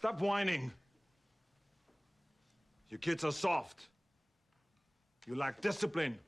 Stop whining. You kids are soft. You lack discipline.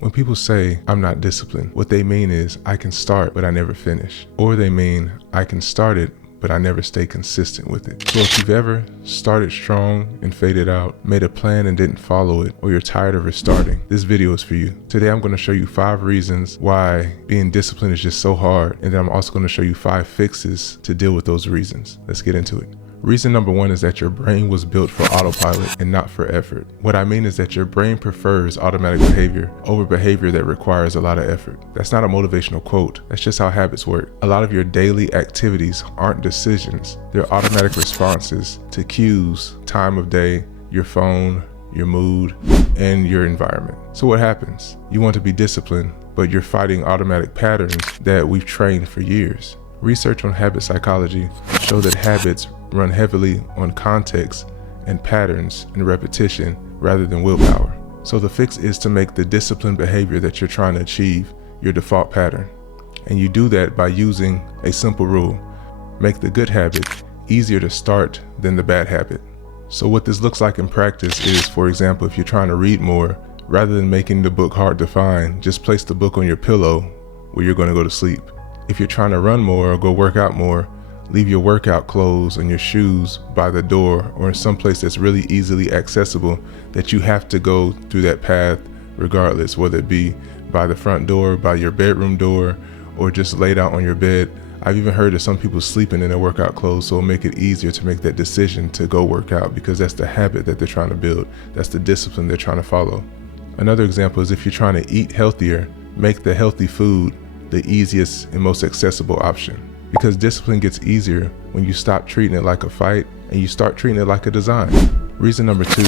When people say, I'm not disciplined, what they mean is, I can start, but I never finish. Or they mean, I can start it, but I never stay consistent with it. So if you've ever started strong and faded out, made a plan and didn't follow it, or you're tired of restarting, this video is for you. Today I'm going to show you 5 reasons why being disciplined is just so hard, and then I'm also going to show you 5 fixes to deal with those reasons. Let's get into it. Reason number 1 is that your brain was built for autopilot and not for effort. What I mean is that your brain prefers automatic behavior over behavior that requires a lot of effort. That's not a motivational quote. That's just how habits work. A lot of your daily activities aren't decisions. They're automatic responses to cues, time of day, your phone, your mood, and your environment. So what happens? You want to be disciplined, but you're fighting automatic patterns that we've trained for years. Research on habit psychology show that habits run heavily on context and patterns and repetition rather than willpower. So the fix is to make the disciplined behavior that you're trying to achieve your default pattern. And you do that by using a simple rule. Make the good habit easier to start than the bad habit. So what this looks like in practice is, for example, if you're trying to read more, rather than making the book hard to find, just place the book on your pillow where you're going to go to sleep. If you're trying to run more or go work out more, leave your workout clothes and your shoes by the door or in some place that's really easily accessible that you have to go through that path regardless, whether it be by the front door, by your bedroom door, or just laid out on your bed. I've even heard of some people sleeping in their workout clothes, so it'll make it easier to make that decision to go work out because that's the habit that they're trying to build. That's the discipline they're trying to follow. Another example is if you're trying to eat healthier, make the healthy food the easiest and most accessible option. Because discipline gets easier when you stop treating it like a fight and you start treating it like a design. Reason number 2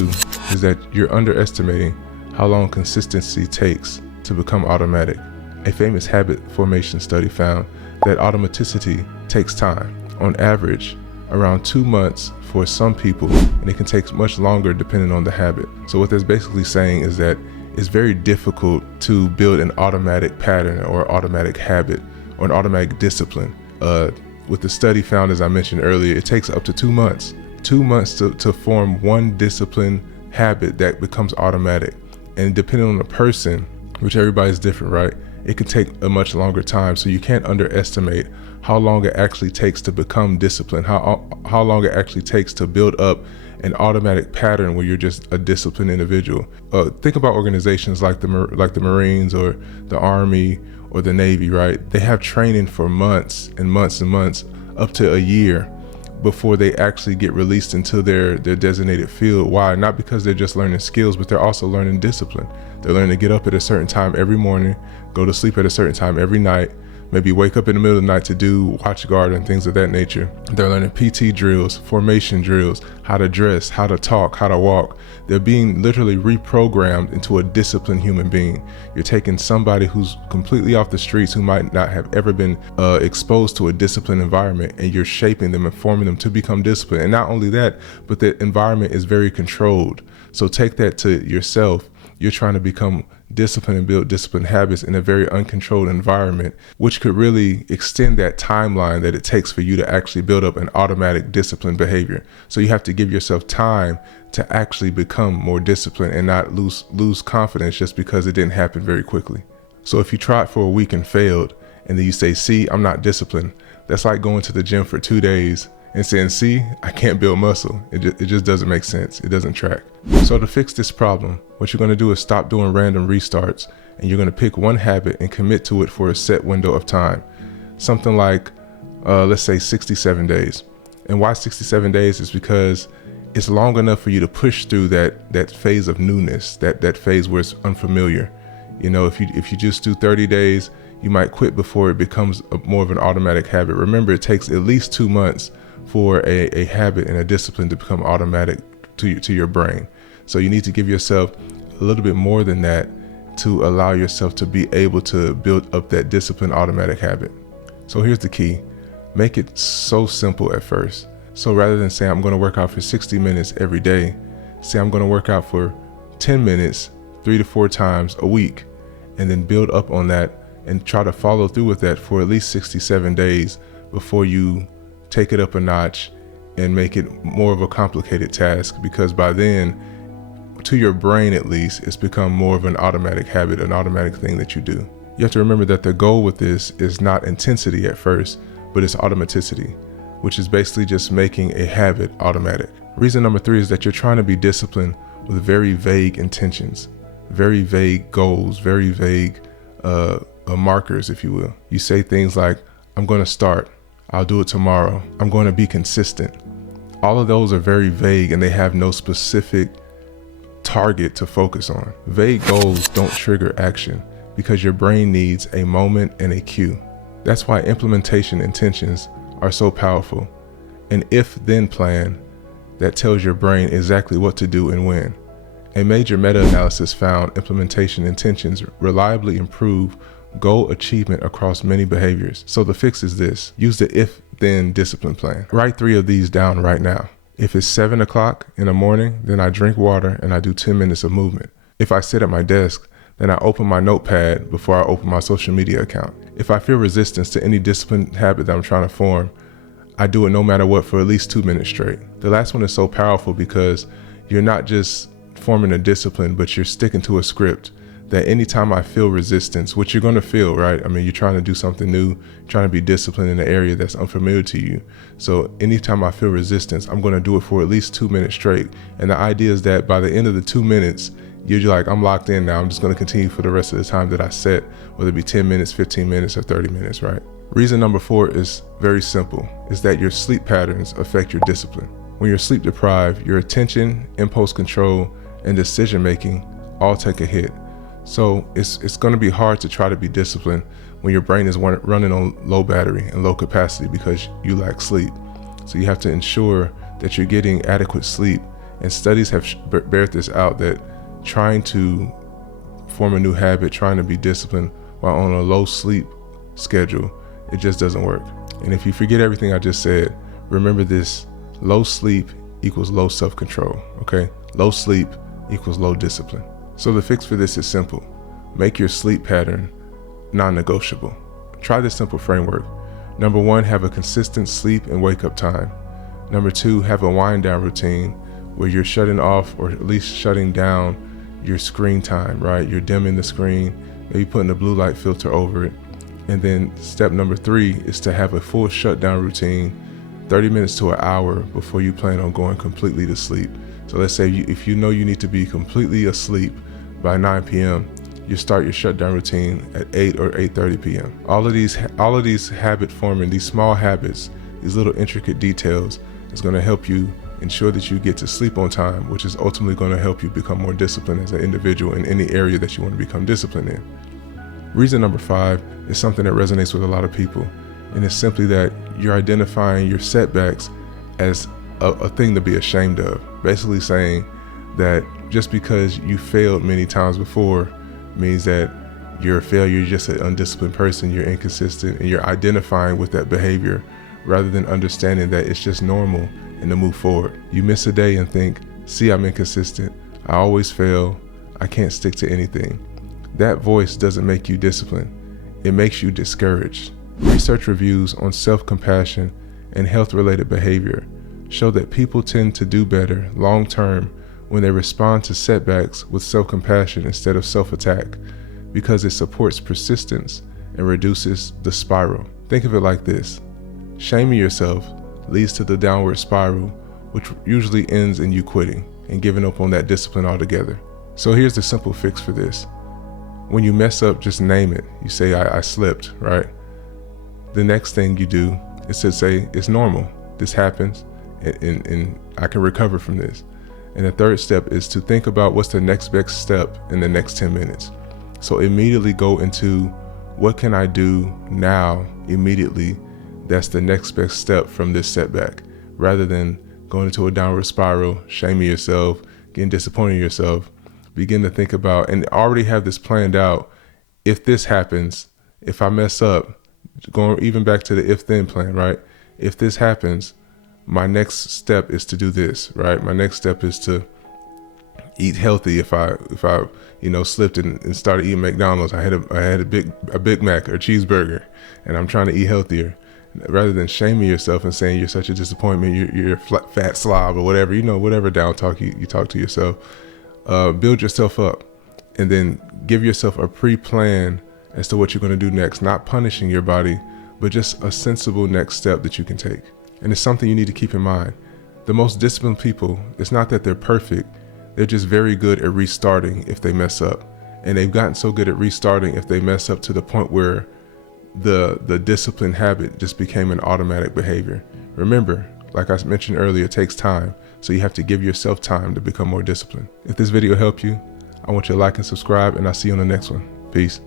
is that you're underestimating how long consistency takes to become automatic. A famous habit formation study found that automaticity takes time. On average, around 2 months for some people, and it can take much longer depending on the habit. So what that's basically saying is that it's very difficult to build an automatic pattern or automatic habit or an automatic discipline. With the study found, as I mentioned earlier, it takes up to 2 months. 2 months to form one discipline habit that becomes automatic. And depending on the person, which everybody's different, right? It can take a much longer time. So you can't underestimate how long it actually takes to become disciplined, how long it actually takes to build up an automatic pattern where you're just a disciplined individual. Think about organizations like the Marines or the Army or the Navy, right? They have training for months and months and months, up to a year, before they actually get released into their designated field. Why? Not because they're just learning skills, but they're also learning discipline. They're learning to get up at a certain time every morning, go to sleep at a certain time every night, maybe wake up in the middle of the night to do watch guard and things of that nature. They're learning PT drills, formation drills, how to dress, how to talk, how to walk. They're being literally reprogrammed into a disciplined human being. You're taking somebody who's completely off the streets, who might not have ever been exposed to a disciplined environment, and you're shaping them and forming them to become disciplined. And not only that, but the environment is very controlled. So take that to yourself. You're trying to become disciplined and build disciplined habits in a very uncontrolled environment, which could really extend that timeline that it takes for you to actually build up an automatic disciplined behavior. So you have to give yourself time to actually become more disciplined and not lose confidence just because it didn't happen very quickly. So if you tried for a week and failed, and then you say, see, I'm not disciplined, that's like going to the gym for 2 days and saying, see, I can't build muscle. It just doesn't make sense. It doesn't track. So to fix this problem, what you're going to do is stop doing random restarts, and you're going to pick one habit and commit to it for a set window of time. Something like, let's say 67 days. And why 67 days is because it's long enough for you to push through that phase of newness, that phase where it's unfamiliar. You know, if you just do 30 days, you might quit before it becomes more of an automatic habit. Remember, it takes at least 2 months for a habit and a discipline to become automatic to your brain. So you need to give yourself a little bit more than that to allow yourself to be able to build up that disciplined automatic habit. So here's the key. Make it so simple at first. So rather than saying I'm going to work out for 60 minutes every day, say I'm going to work out for 10 minutes 3 to 4 times a week, and then build up on that and try to follow through with that for at least 67 days before you take it up a notch and make it more of a complicated task, because by then, to your brain at least, it's become more of an automatic habit, an automatic thing that you do. You have to remember that the goal with this is not intensity at first, but it's automaticity, which is basically just making a habit automatic. Reason number 3 is that you're trying to be disciplined with very vague intentions, very vague goals, very vague markers, if you will. You say things like, I'm going to start, I'll do it tomorrow, I'm going to be consistent. All of those are very vague and they have no specific target to focus on. Vague goals don't trigger action because your brain needs a moment and a cue. That's why implementation intentions are so powerful. An if-then plan that tells your brain exactly what to do and when. A major meta-analysis found implementation intentions reliably improve goal achievement across many behaviors. So the fix is this: use the if-then discipline plan. Write 3 of these down right now. If it's 7 o'clock in the morning, then I drink water and I do 10 minutes of movement. If I sit at my desk, then I open my notepad before I open my social media account. If I feel resistance to any discipline habit that I'm trying to form, I do it no matter what for at least 2 minutes straight. The last one is so powerful because you're not just forming a discipline, but you're sticking to a script that anytime I feel resistance, which you're going to feel, right? I mean, you're trying to do something new, trying to be disciplined in an area that's unfamiliar to you. So anytime I feel resistance, I'm going to do it for at least 2 minutes straight. And the idea is that by the end of the 2 minutes, you're like, I'm locked in now. I'm just going to continue for the rest of the time that I set, whether it be 10 minutes, 15 minutes, or 30 minutes, right? Reason number 4 is very simple, is that your sleep patterns affect your discipline. When you're sleep deprived, your attention, impulse control, and decision making all take a hit. So it's going to be hard to try to be disciplined when your brain is running on low battery and low capacity because you lack sleep. So you have to ensure that you're getting adequate sleep. And studies have bared this out, that trying to form a new habit, trying to be disciplined while on a low sleep schedule, it just doesn't work. And if you forget everything I just said, remember this: low sleep equals low self-control, okay? Low sleep equals low discipline. So the fix for this is simple. Make your sleep pattern non-negotiable. Try this simple framework. Number 1, have a consistent sleep and wake up time. Number 2, have a wind down routine where you're shutting off, or at least shutting down, your screen time, right? You're dimming the screen, maybe putting a blue light filter over it. And then step number 3 is to have a full shutdown routine, 30 minutes to an hour before you plan on going completely to sleep. So let's say if you know you need to be completely asleep by 9 p.m., you start your shutdown routine at 8 or 8:30 p.m. All of these habit forming, these small habits, these little intricate details is going to help you ensure that you get to sleep on time, which is ultimately going to help you become more disciplined as an individual in any area that you want to become disciplined in. Reason number 5 is something that resonates with a lot of people, and it's simply that you're identifying your setbacks as a thing to be ashamed of. Basically saying that just because you failed many times before means that you're a failure, you're just an undisciplined person, you're inconsistent, and you're identifying with that behavior rather than understanding that it's just normal and to move forward. You miss a day and think, see, I'm inconsistent, I always fail, I can't stick to anything. That voice doesn't make you disciplined, it makes you discouraged. Research reviews on self-compassion and health-related behavior show that people tend to do better long-term when they respond to setbacks with self-compassion instead of self-attack, because it supports persistence and reduces the spiral. Think of it like this: shaming yourself leads to the downward spiral, which usually ends in you quitting and giving up on that discipline altogether. So here's the simple fix for this. When you mess up, just name it. You say, I slipped, right? The next thing you do is to say, it's normal, this happens, and I can recover from this. And the third step is to think about what's the next best step in the next 10 minutes. So immediately go into, what can I do now immediately that's the next best step from this setback, rather than going into a downward spiral, shaming yourself, getting disappointed in yourself. Begin to think about and already have this planned out. If this happens, if I mess up, going even back to the if-then plan, right? If this happens, my next step is to do this, right? My next step is to eat healthy. If I slipped and started eating McDonald's, I had a Big Mac or cheeseburger, and I'm trying to eat healthier. rather than shaming yourself and saying you're such a disappointment, you're a fat slob or whatever, whatever down talk you talk to yourself. Build yourself up, and then give yourself a pre-plan as to what you're going to do next, not punishing your body, but just a sensible next step that you can take. And it's something you need to keep in mind. The most disciplined people, it's not that they're perfect, they're just very good at restarting if they mess up. And they've gotten so good at restarting if they mess up to the point where the discipline habit just became an automatic behavior. Remember, like I mentioned earlier, it takes time. So you have to give yourself time to become more disciplined. If this video helped you, I want you to like and subscribe, and I'll see you on the next one. Peace.